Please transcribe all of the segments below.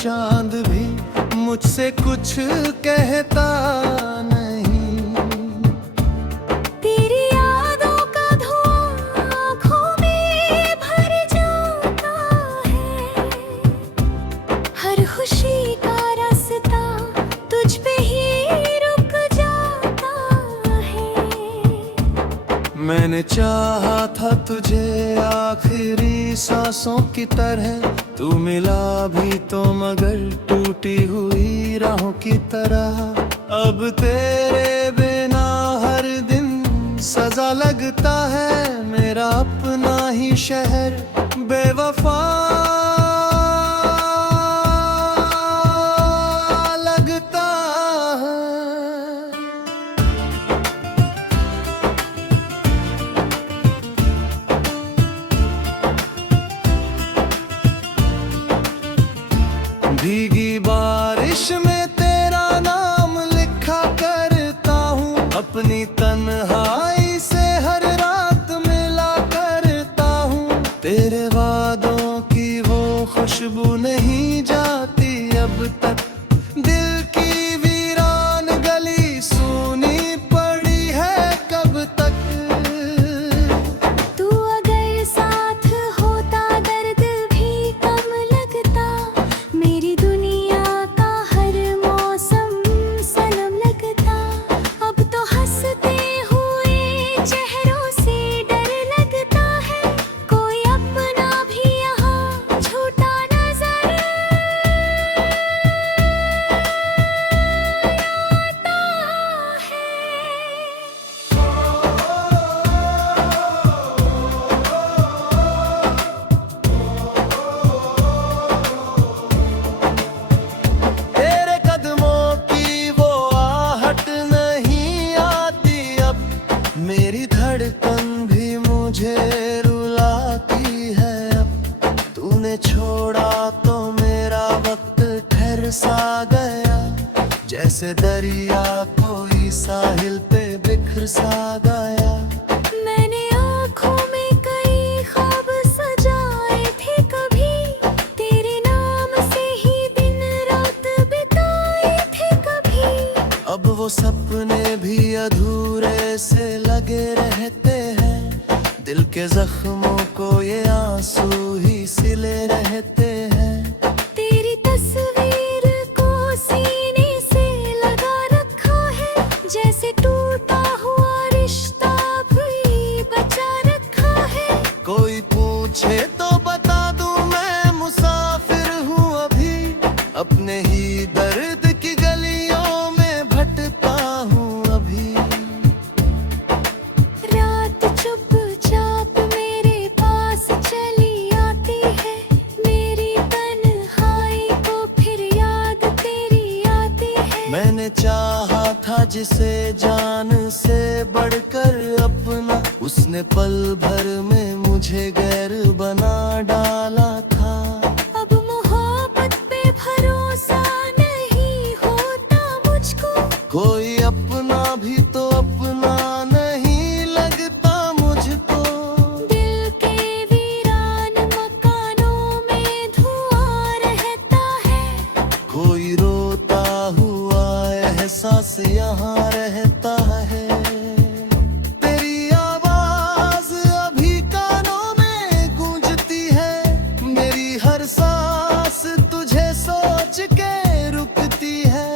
चांद भी मुझसे कुछ कहता नहीं। तेरी यादों का धुआं आँखों में भर जाता है, हर खुशी का रास्ता तुझ पे ही रुक जाता है। मैंने चाहा था तुझे आखिरी सांसों की तरह, तू मिला भी तो मगर टूटी हुई राहों की तरह। अब तेरे बिना हर दिन सजा लगता है, मेरा अपना ही शहर बेवफा लगता है। भीगी बारिश में तेरा नाम लिखा करता हूँ, अपनी तन्हाई से हर रात मिला करता हूँ। तेरे वादों की वो खुशबू नहीं जाती अब तक, दिल की वीरान गली सूनी पड़ी है कब तक। तू अगर साथ होता दर्द भी कम लगता, मेरी दुनिया का हर मौसम सनम लगता। अब तो हंसते हुए चेहरों से डर लगता है, कोई अपना भी यहाँ झूठा नजर आता है। तेरे कदमों की वो आहट नहीं आती अब, मेरी धड़कन भी मुझे रुलाती है अब। तूने छोड़ा तो मेरा वक्त ठहर सा गया, जैसे दरिया कोई साहिल पे बिखर सा गया। मैंने आँखों में कई ख्वाब सजाए थे कभी, तेरे नाम से ही दिन रात बिताए थे कभी। अब वो सपने भी अधूरे से लगे रहते हैं, दिल के जख्मों को ये आंसू ही सिले रहते हैं। तेरी तस्वीर को सीने से लगा रखा है, जैसे टूटा हुआ रिश्ता भी बचा रखा है। कोई पूछे तो बता दूं मैं मुसाफिर हूँ अभी, अपने ही दर्द की गलियों में भटकता हूँ अभी। रात चुपचाप मेरे पास चली आती है, मेरी तन्हाई को फिर याद तेरी आती है। मैंने चाहा था जिसे जान से बढ़कर अपना, उसने पल भर में मुझे गैर बना डाला था। अब मोहब्बत पे भरोसा नहीं होता मुझको, कोई अपना भी तो अपना नहीं लगता मुझको। दिल के वीरान मकानों में धुआं रहता है, कोई रोता हुआ एहसास यहाँ रहता है। तेरी आवाज अभी कानों में गूंजती है, मेरी हर सांस तुझे सोच के रुकती है।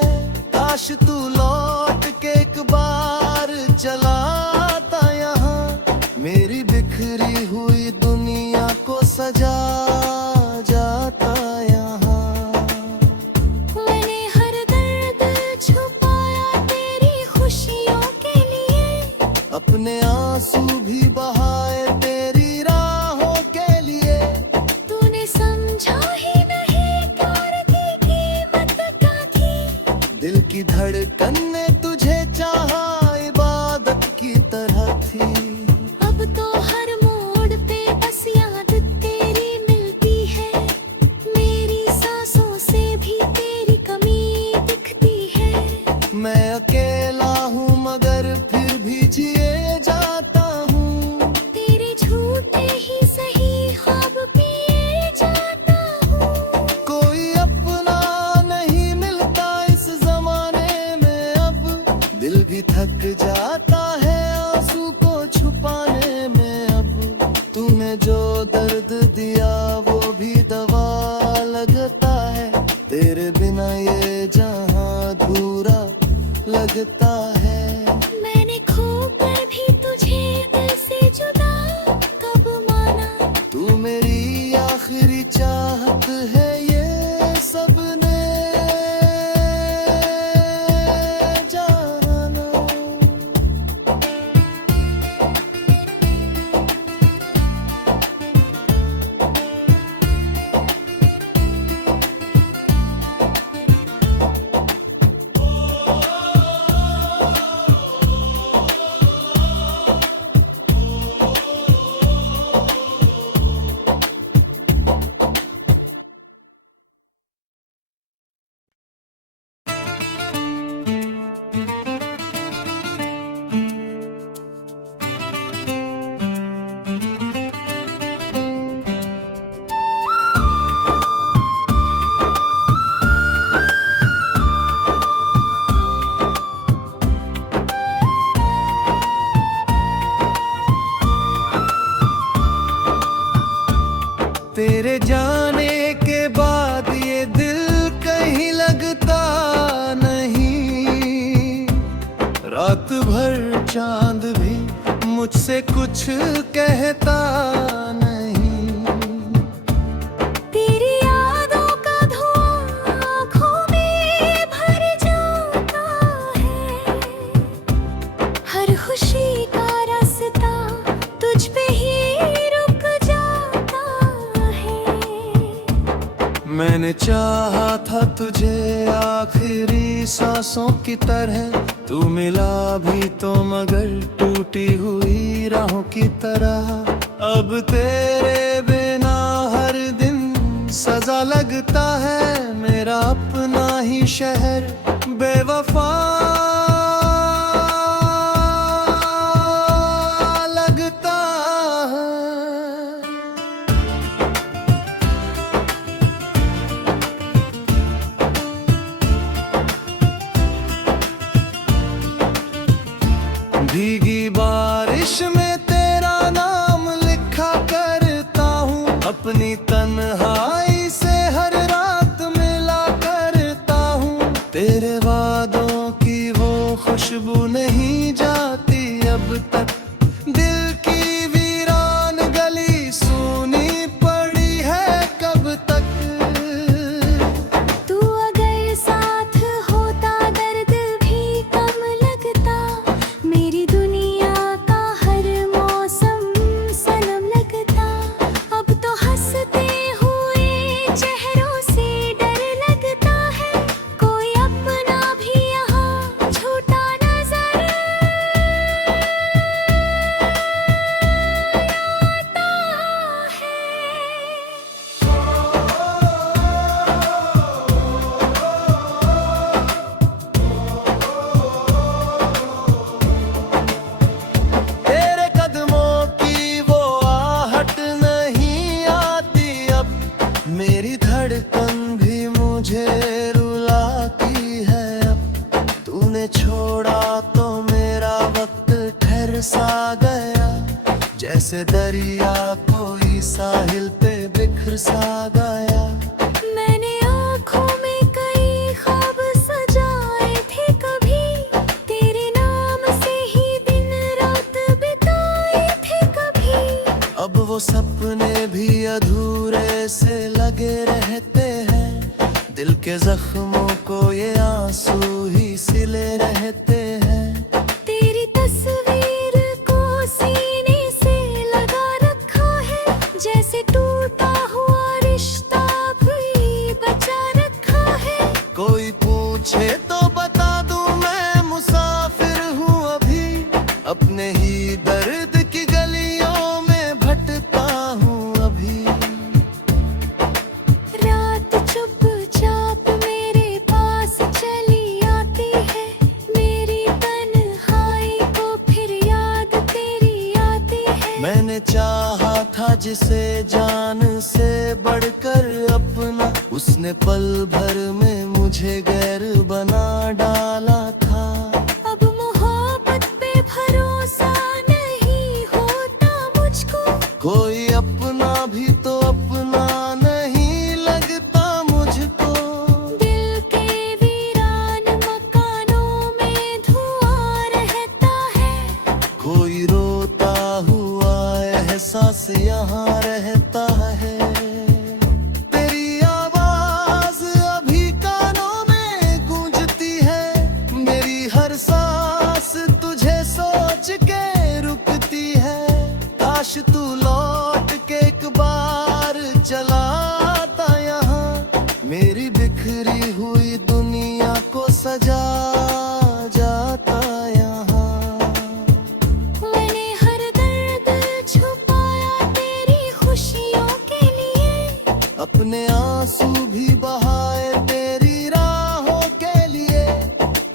काश तू लौट के एक बार चलाता यहाँ, मेरी बिखरी हुई दुनिया को सजा जाता यहाँ। मैंने हर दर्द छुपाया तेरी खुशियों के लिए, अपने आंसू भी बहाए तेरी राहों के लिए। तूने समझा ही नहीं प्यार की कीमत क्या थी। दिल की धड़कन ने तुझे चाहा इबादत की तरह थी। अब तो हर मोड़ पे बस याद तेरी मिलती जो दर्द दिया वो भी दवा लगता है। तेरे बिना ये जहां अधूरा लगता है। मैंने खोकर भी तुझे दिल से जुदा कब माना। तू मेरी आखिरी चाहत है ये सबने जाना। तेरे जाने के बाद ये दिल कहीं लगता नहीं। रात भर चांद भी मुझसे कुछ कहता नहीं। तेरी यादों का धुआं आँखों में भर जाता है। हर खुशी का रास्ता तुझ पे ही रुक जाता है। मैंने चाहा था तुझे आखिरी सांसों की तरह। तू मिला भी तो मगर टूटी हुई राहों की तरह। अब तेरे बिना हर दिन सजा लगता है। मेरा अपना ही शहर बेवफा लगता है। भीगी बारिश में तेरा नाम लिखा करता हूँ। अपनी तन्हाई से हर रात मिला करता हूँ। तेरे वादों की वो खुशबू नहीं जाती अब तक। दिल की वीरान गली सूनी पड़ी है कब तक। तू अगर साथ होता दर्द भी कम लगता। मेरी दुनिया का हर मौसम सनम लगता। अब तो हंसते हुए चेहरों से डर लगता है। कोई अपना भी यहाँ झूठा नजर आता है। तेरे कदमों की वो आहट नहीं आती अब। मेरी धड़कन भी मुझे रुलाती है अब। तूने छोड़ा तो मेरा वक्त ठहर सा गया। जैसे दरिया कोई साहिल पे बिखर सा गया। मैंने आँखों में कई ख्वाब सजाए थे कभी। तेरे नाम से ही दिन रात बिताए थे कभी। अब वो सपने भी अधूरे से लगे रहते हैं। दिल के जख्मों को ये आंसू ही सिले रहते हैं। तेरी तस्वीर को सीने से लगा रखा है। जैसे टूटा हुआ रिश्ता भी बचा रखा है। कोई पूछे तो बता दूं मैं मुसाफिर हूँ अभी। अपने ही दर्द की गलियों में भटकता हूँ अभी। रात चुपचाप मेरे पास चली आती है। मेरी तन्हाई को फिर याद तेरी आती है। मैंने चाहा था जिसे जान से बढ़कर अपना। उसने पल भर में मुझे गैर बना डाला था। अब मोहब्बत पे भरोसा नहीं होता मुझको। कोई अपना भी तो अपना नहीं लगता मुझको। दिल के वीरान मकानों में धुआं रहता है। कोई रोता हुआ एहसास यहाँ रहता है। तेरी आवाज अभी कानों में गूंजती है। मेरी हर सांस तुझे सोच के रुकती है। काश तू लौट के एक बार चला आता यहाँ। मेरी बिखरी हुई दुनिया को सजा जाता यहाँ। मैंने हर दर्द छुपाया तेरी खुशियों के लिए। अपने आंसू भी बहाए तेरी राहों के लिए।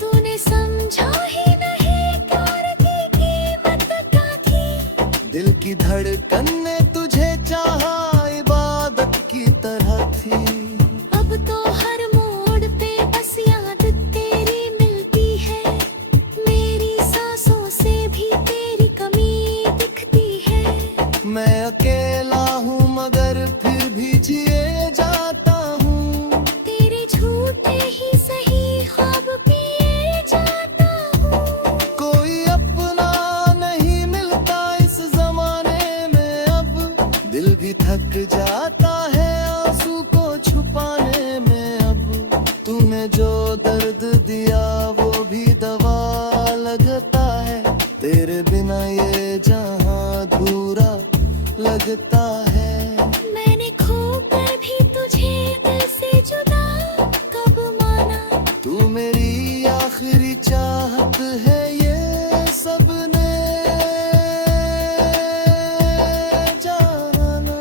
तूने समझा ही नहीं प्यार की कीमत क्या थी। दिल की धड़कन ने तुझे चाहा इबादत की तरह थी। अब तो हर मोड़ पे बस याद तेरी मिलती है। मेरी सांसों से भी तेरी कमी दिखती है। मैं अकेला हूँ मगर फिर भी जिए जाता हूँ। तेरे झूठे ही सही ख्वाब पिए जाता हूँ। कोई अपना नहीं मिलता इस जमाने में अब। दिल भी थक जाता है आंसू को छुपाने में अब। तूने जो दर्द दिया वो भी दवा लगता है। तेरे बिना ये जहां अधूरा लगता है। मैंने खोकर भी तुझे दिल से जुदा कब माना। तू मेरी आखिरी चाहत है ये सबने जाना।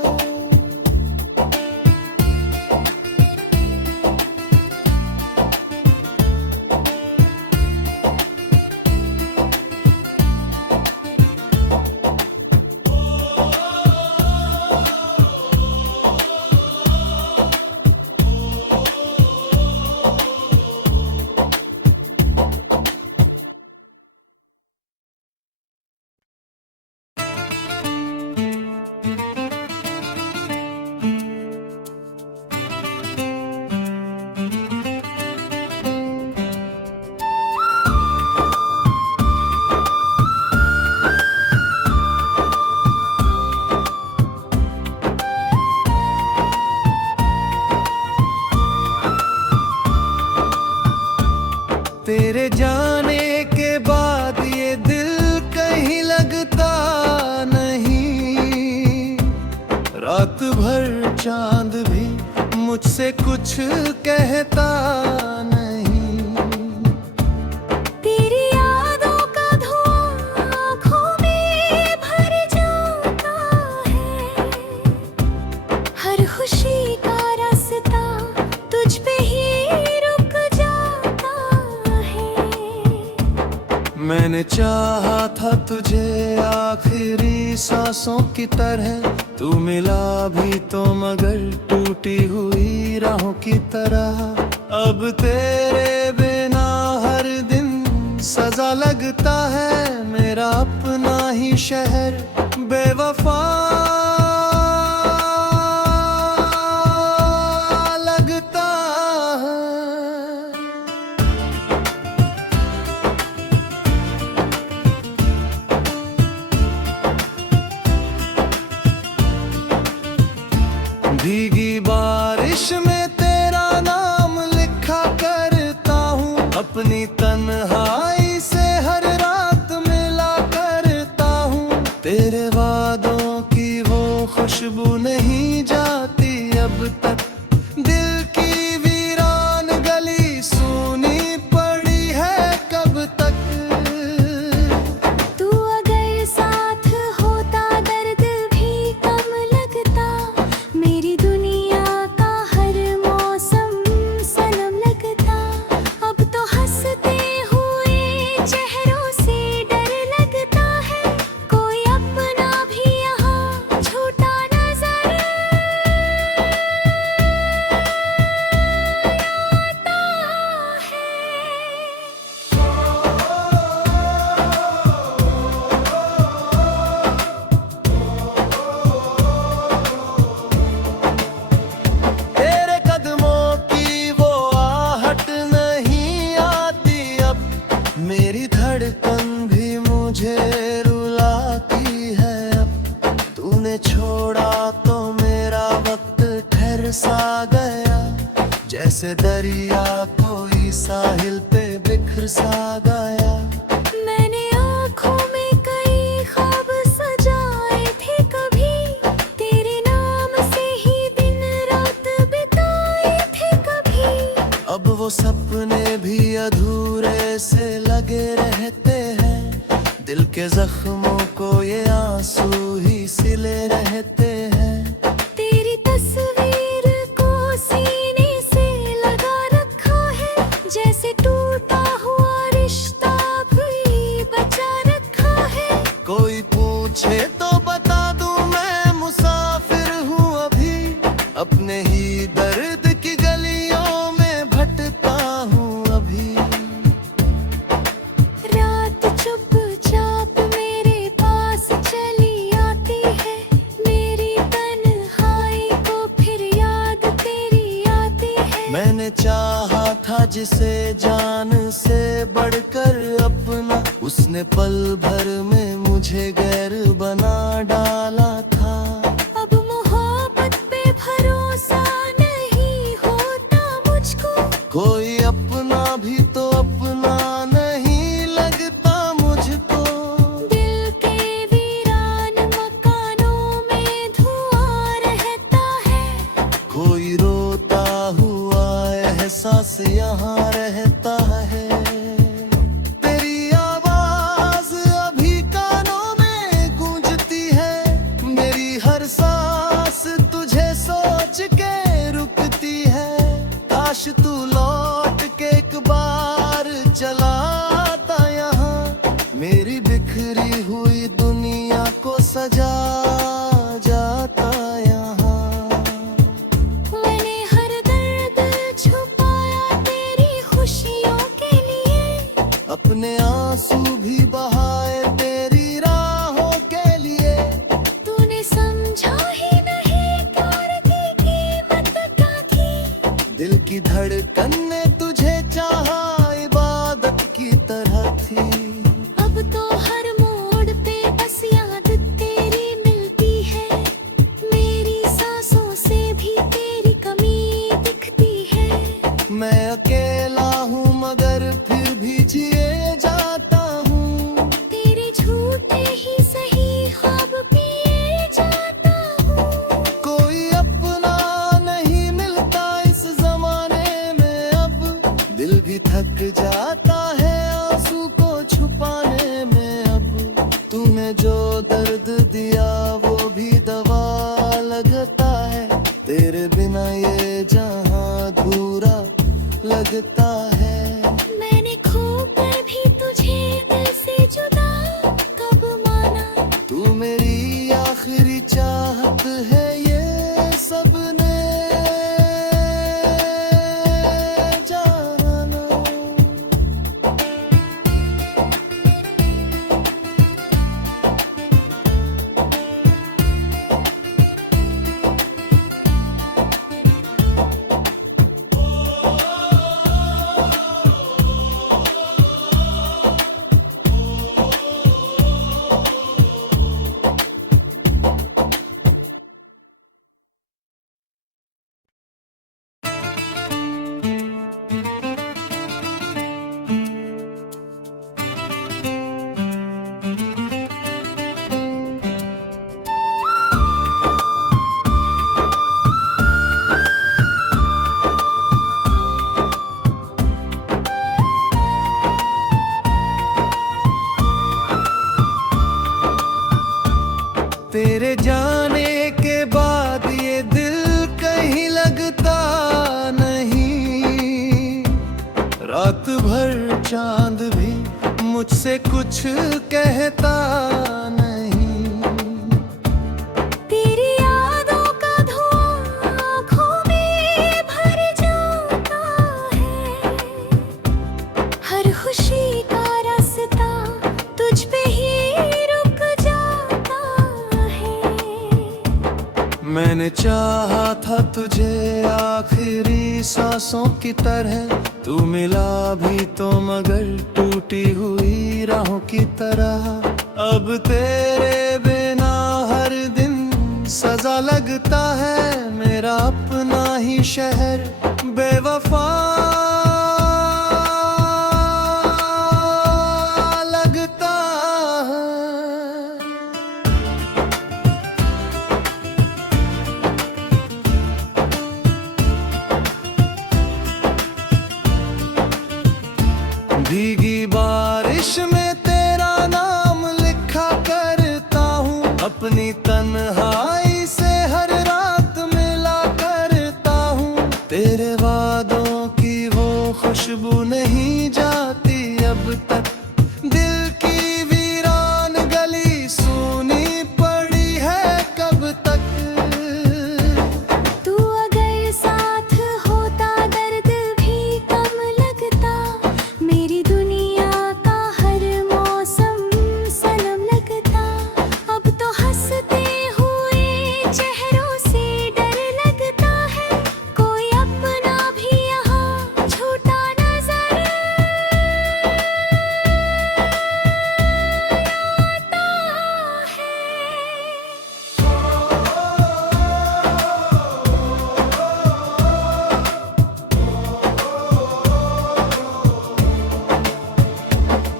तेरे जाने के बाद ये दिल कहीं लगता नहीं। रात भर चांद भी मुझसे कुछ कहता नहीं। तेरी यादों का धुआं आँखों में भर जाता है। हर खुशी का रास्ता तुझ पे ही रुक जाता है। मैंने चाहा था तुझे आखिरी सांसों की तरह। तू मिला भी तो मगर टूटी हुई राहों की तरह। अब तेरे बिना हर दिन सजा लगता है। मेरा अपना ही शहर बेवफा लगता है। भीगी बारिश में तेरा नाम लिखा करता हूँ। अपनी तन्हाई से हर रात मिला करता हूँ। तेरे वादों की वो खुशबू नहीं जाती अब तक। दिल की वीरान गली सूनी पड़ी है कब तक। तू अगर साथ होता दर्द भी कम लगता। मेरी दुनिया का हर मौसम सनम लगता। अब तो हंसते हुए चेहरों से डर लगता है। कोई अपना भी यहाँ झूठा नजर जैसे दरिया कोई साहिल पे बिखर सा गया। मैंने आँखों में कई ख्वाब सजाए थे, कभी तेरे नाम से ही दिन रात बिताए थे कभी। अब वो सपने भी अधूरे से लगे रहते हैं, दिल के जख्मों को ये आंसू ही सिले रहते हैं। तेरी तस्वीर को सीने से लगा रखा है, जैसे टूटा हुआ रिश्ता भी बचा रखा है। कोई पूछे तो बता दूं मैं मुसाफिर हूँ अभी, अपने ही दर्द की गलियों में भटका हूँ अभी। रात चुपचाप मेरे पास चली आती है, मेरी तन्हाई को फिर याद तेरी आती है। मैंने चाहा था जिसे जान से बढ़कर अपना, उसने पल भर में मुझे गैर बना डाला था। अब मोहब्बत पे भरोसा नहीं होता मुझको, कोई अपना भी तो अपना नहीं लगता मुझको। दिल के वीरान मकानों में धुआं रहता है, कोई रोता हुआ एहसास यहाँ रहता है। तेरी आवाज अभी कानों में गूंजती है, मेरी हर सांस तुझे सोच के रुकती है। काश तू लौट के एक बार चला आता यहाँ, मेरी बिखरी हुई दुनिया को सजा जाता यहाँ। मैंने हर दर्द छुपाया तेरी खुशियों के लिए, अपने आंसू भी बहाए तेरी राहों के लिए। तूने समझा ही नहीं प्यार की कीमत क्या थी। दिल की धड़कन ने तुझे चाहा इबादत की तरह थी। अब तो हर मोड़ पे बस याद तेरी मिलती है, मेरी सांसों से भी तेरी कमी दिखती है। मैं अकेला हूँ मगर फिर भी जिए जाता हूँ, तेरे झूठे ही सही ख्वाब पिए जाता हूँ। कोई अपना नहीं मिलता इस जमाने में अब, दिल भी थक जाता है आंसू को छुपाने में अब। तूने जो दर्द दिया वो भी दवा लगता है, तेरे बिना ये जहां अधूरा लगता है। मैंने खोकर भी तुझे दिल से जुदा कब माना, तू मेरी आखिरी चाहत है ये सबने जाना। तेरे जाने के बाद ये दिल कहीं लगता नहीं, रात भर चांद भी मुझसे कुछ कहता नहीं। तेरी यादों का धुआं आँखों में भर जाता है, हर खुशी का रास्ता तुझ पे ही रुक जाता है। मैंने चाहा था तुझे आखिरी सांसों की तरह, तू मिला भी तो मगर टूटी हुई राहों की तरह। अब तेरे बिना हर दिन सजा लगता है मेरा अपना ही शहर बेवफा लगता है। भीगी बारिश में तेरा नाम लिखा करता हूँ, अपनी तन्हाई से हर रात मिला करता हूँ। तेरे वादों की वो खुशबू नहीं जाती अब तक, दिल की वीरान गली सूनी पड़ी है कब तक। तू अगर साथ होता दर्द भी कम लगता, मेरी दुनिया का हर मौसम सनम लगता। अब तो हंसते हुए चेहरों से डर लगता है, कोई अपना भी यहाँ झूठा नजर आता है।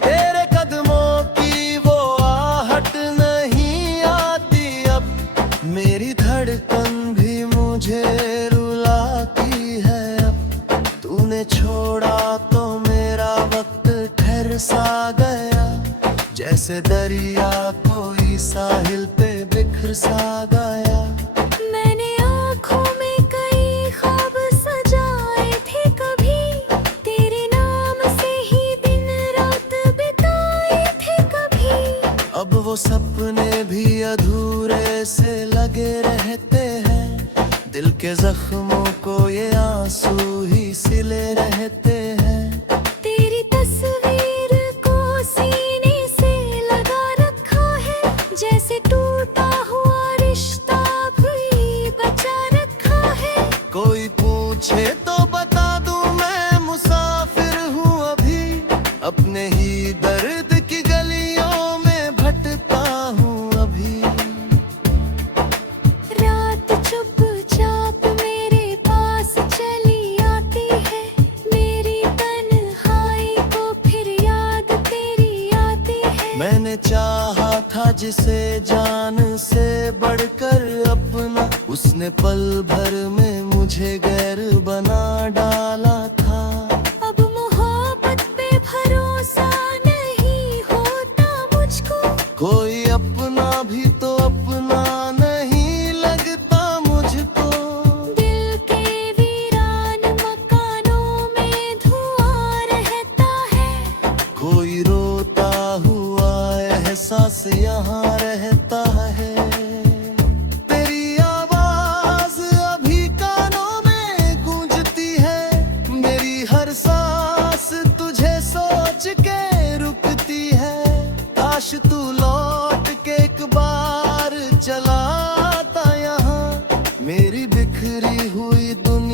तेरे कदमों की वो आहट नहीं आती अब, मेरी धड़कन भी मुझे रुलाती है अब। तूने छोड़ा तो मेरा वक्त ठहर सा गया, जैसे दरिया कोई साहिल पे बिखर सा गया। मैंने आँखों में कई ख्वाब सजाए थे कभी, तेरे नाम से ही दिन रात बिताए थे कभी। अब वो सपने भी अधूरे से लगे रहते हैं, दिल के जख्मों को ये आंसू ही सिले रहते हैं। तेरी तस्वीर को सीने से लगा रखा है, जैसे टूटा हुआ रिश्ता भी बचा रखा है। कोई पूछे तो बता दूं मैं मुसाफिर हूँ अभी, अपने ही दर्द की गलियों में भटकता हूँ अभी। रात चुपचाप मेरे पास चली आती है, मेरी तन्हाई को फिर याद तेरी आती है। मैंने चाहा था जिसे जान से बढ़कर अपना, उसने पल भर में मुझे गैर बना डाला था। अब मोहब्बत पे भरोसा नहीं होता मुझको, कोई अपना भी तो अपना नहीं लगता मुझको। दिल के वीरान मकानों में धुआं रहता है, कोई रोता हुआ एहसास यहाँ रहता है। तेरी आवाज अभी कानों में गूंजती है, मेरी हर सांस तुझे सोच के रुकती है। काश तू लौट के एक बार चला आता यहाँ, मेरी बिखरी हुई दुनिया